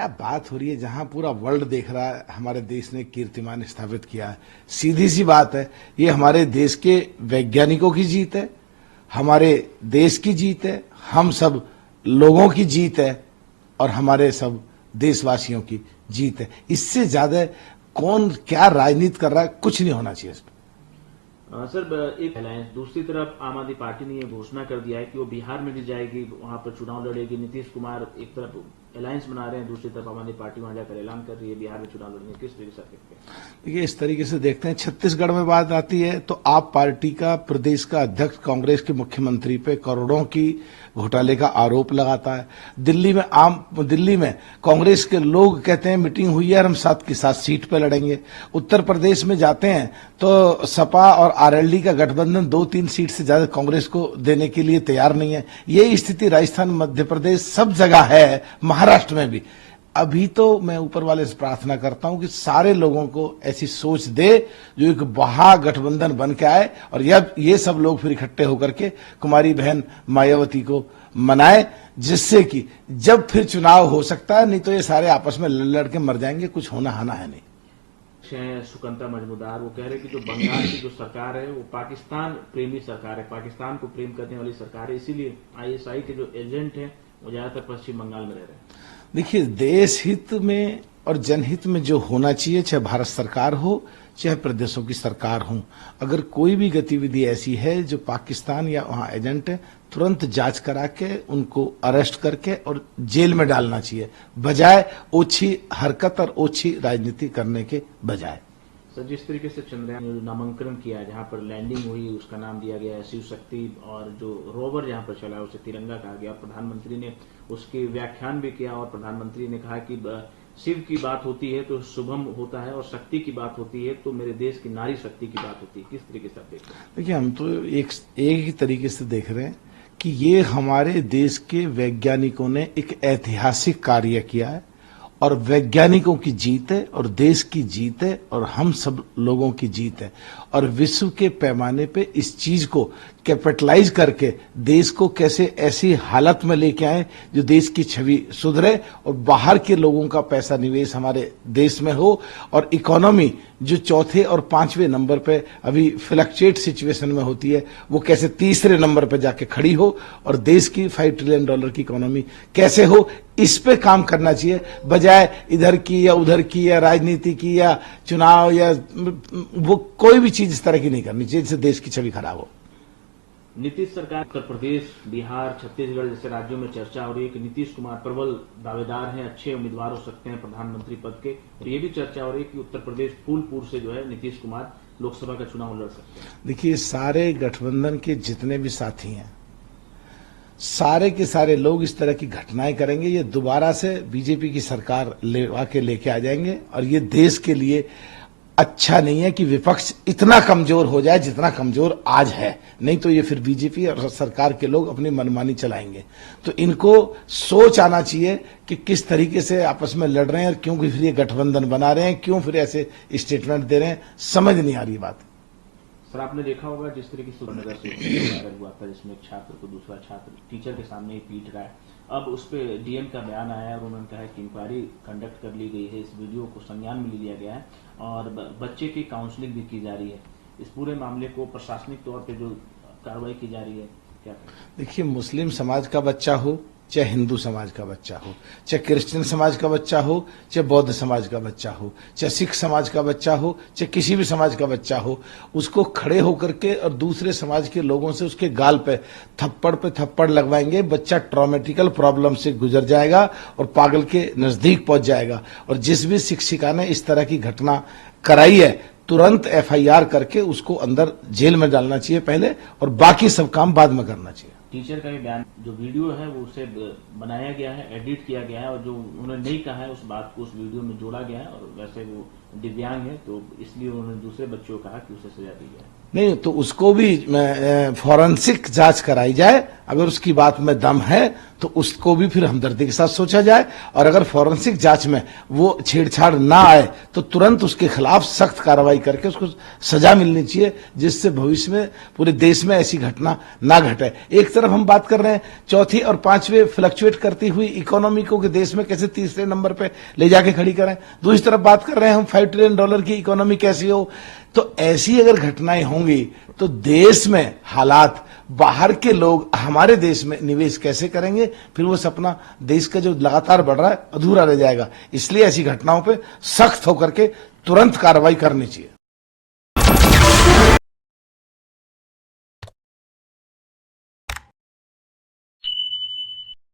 क्या बात हो रही है, जहां पूरा वर्ल्ड देख रहा है हमारे देश ने कीर्तिमान स्थापित किया है। सीधी सी बात है, ये हमारे देश के वैज्ञानिकों की जीत है, हमारे देश की जीत है, हम सब लोगों की जीत है और हमारे सब देशवासियों की जीत है। इससे ज्यादा कौन क्या राजनीति कर रहा है, कुछ नहीं होना चाहिए। सर, एक अलायंस, दूसरी तरफ आम आदमी पार्टी ने यह घोषणा कर दिया है कि वो बिहार में भी जाएगी, वहां पर चुनाव लड़ेगी। नीतीश कुमार एक तरफ अलायंस बना रहे हैं, दूसरी तरफ आम आदमी पार्टी वहां जाकर ऐलान कर रही है बिहार में चुनाव लड़ेंगे। किस तरीके से देखते हैं? देखिए, इस तरीके से देखते हैं, छत्तीसगढ़ में बात आती है तो आप पार्टी का प्रदेश का अध्यक्ष कांग्रेस के मुख्यमंत्री पे करोड़ों की घोटाले का आरोप लगाता है। दिल्ली में कांग्रेस के लोग कहते हैं मीटिंग हुई है और हम 7 की 7 सीट पे लड़ेंगे। उत्तर प्रदेश में जाते हैं तो सपा और आरएलडी का गठबंधन 2-3 सीट से ज्यादा कांग्रेस को देने के लिए तैयार नहीं है। ये स्थिति राजस्थान, मध्य प्रदेश, सब जगह है, महाराष्ट्र में भी। अभी तो मैं ऊपर वाले से प्रार्थना करता हूं कि सारे लोगों को ऐसी सोच दे जो एक महागठबंधन बन के आए और ये सब लोग फिर इकट्ठे होकर के कुमारी बहन मायावती को मनाए, जिससे कि जब फिर चुनाव हो सकता है। नहीं तो ये सारे आपस में लड़ के मर जाएंगे, कुछ होना हाना है नहीं। सुकंता मजमूदार वो कह रहे हैं कि जो बंगाल की जो सरकार है वो पाकिस्तान प्रेमी सरकार है, पाकिस्तान को प्रेम करने वाली सरकार है, इसीलिए आईएसआई के जो एजेंट हैं वो ज्यादातर पश्चिम बंगाल में रह रहे हैं। देखिए, देश हित में और जनहित में जो होना चाहिए, चाहे भारत सरकार हो चाहे प्रदेशों की सरकार हो, अगर कोई भी गतिविधि ऐसी है जो पाकिस्तान या वहां एजेंट है, तुरंत जांच करा के उनको अरेस्ट करके और जेल में डालना चाहिए, बजाय ओछी हरकत और ओछी राजनीति करने के बजाय। सर, जिस तरीके से चंद्रयान ने नामांकन किया, जहां पर लैंडिंग हुई, उसका नाम दिया गया है शिव शक्ति, और जो रोवर जहां पर चला उसे तिरंगा कहा गया। प्रधानमंत्री ने उसके व्याख्यान भी किया और प्रधानमंत्री ने कहा कि शिव की बात होती है तो शुभम होता है और शक्ति की बात होती है तो मेरे देश की नारी शक्ति की बात होती है। किस तरीके से आप देखते हैं? देखिए, हम तो एक ही तरीके से देख रहे हैं कि ये हमारे देश के वैज्ञानिकों ने एक ऐतिहासिक कार्य किया है और वैज्ञानिकों की जीत है और देश की जीत है और हम सब लोगों की जीत है। और विश्व के पैमाने पे इस चीज को कैपिटलाइज करके देश को कैसे ऐसी हालत में लेके आए जो देश की छवि सुधरे और बाहर के लोगों का पैसा निवेश हमारे देश में हो और इकोनॉमी जो चौथे और 5वें नंबर पे अभी फ्लक्चुएट सिचुएशन में होती है, वो कैसे तीसरे नंबर पे जाके खड़ी हो और देश की $5 ट्रिलियन की इकोनॉमी कैसे हो, इस पे काम करना चाहिए, बजाय इधर की या उधर की या राजनीति की या चुनाव या वो कोई भी चीज इस तरह की नहीं करनी चाहिए जिससे देश की छवि खराब हो। नीतीश सरकार, उत्तर प्रदेश, बिहार, छत्तीसगढ़ जैसे राज्यों में चर्चा हो रही है कि नीतीश कुमार प्रबल दावेदार हैं, अच्छे उम्मीदवार हो सकते हैं प्रधानमंत्री पद के, और ये भी चर्चा हो रही है कि उत्तर प्रदेश फूलपुर से जो है नीतीश कुमार लोकसभा का चुनाव लड़ सकते हैं। देखिए, सारे गठबंधन के जितने भी साथी हैं, सारे के सारे लोग इस तरह की घटनाएं करेंगे, ये दोबारा से बीजेपी की सरकार लेके आ जाएंगे और ये देश के लिए अच्छा नहीं है कि विपक्ष इतना कमजोर हो जाए जितना कमजोर आज है। नहीं तो ये फिर बीजेपी और सरकार के लोग अपनी मनमानी चलाएंगे। तो इनको सोच आना चाहिए कि किस तरीके से आपस में लड़ रहे हैं और क्यों फिर ये गठबंधन बना रहे हैं, क्यों फिर ऐसे स्टेटमेंट दे रहे हैं, समझ नहीं आ रही बात। सर, आपने देखा होगा जिस तरीके से नगर से हुआ था जिसमें एक छात्र को दूसरा छात्र टीचर के सामने ही पीट रहा है। अब उस पर डीएम का बयान आया है और उन्होंने कहा कि इंक्वायरी कंडक्ट कर ली गई है, इस वीडियो को संज्ञान में लिया गया है और बच्चे की काउंसलिंग भी की जा रही है। इस पूरे मामले को प्रशासनिक तौर पर जो कार्रवाई की जा रही है, क्या? देखिए, मुस्लिम समाज का बच्चा हो चाहे हिंदू समाज का बच्चा हो, चाहे क्रिश्चियन समाज का बच्चा हो, चाहे बौद्ध समाज का बच्चा हो, चाहे सिख समाज का बच्चा हो, चाहे किसी भी समाज का बच्चा हो, उसको खड़े होकर के और दूसरे समाज के लोगों से उसके गाल पे थप्पड़ लगवाएंगे, बच्चा ट्रॉमेटिकल प्रॉब्लम से गुजर जाएगा और पागल के नजदीक पहुंच जाएगा। और जिस भी शिक्षिका ने इस तरह की घटना कराई है, तुरंत एफआईआर करके उसको अंदर जेल में डालना चाहिए पहले, और बाकी सब काम बाद में करना चाहिए। टीचर का भी बयान, जो वीडियो है वो उसे बनाया गया है, एडिट किया गया है और जो उन्होंने नहीं कहा है उस बात को उस वीडियो में जोड़ा गया है, और वैसे वो दिव्यांग है तो इसलिए उन्होंने दूसरे बच्चों को कहा कि उसे सजा दी जाए। नहीं तो उसको भी फॉरेंसिक जांच कराई जाए, अगर उसकी बात में दम है तो उसको भी फिर हमदर्दी के साथ सोचा जाए, और अगर फॉरेंसिक जांच में वो छेड़छाड़ ना आए तो तुरंत उसके खिलाफ सख्त कार्रवाई करके उसको सजा मिलनी चाहिए, जिससे भविष्य में पूरे देश में ऐसी घटना ना घटे। एक तरफ हम बात कर रहे हैं चौथी और पांचवें फ्लक्चुएट करती हुई इकोनॉमी को देश में कैसे तीसरे नंबर पे ले जाके खड़ी करें, दूसरी तरफ बात कर रहे हैं हम $5 ट्रिलियन की इकोनॉमी कैसी हो। तो ऐसी अगर घटनाएं होंगी तो देश में हालात, बाहर के लोग हमारे देश में निवेश कैसे करेंगे, फिर वो सपना देश का जो लगातार बढ़ रहा है अधूरा रह जाएगा। इसलिए ऐसी घटनाओं पे सख्त होकर के तुरंत कार्रवाई करनी चाहिए।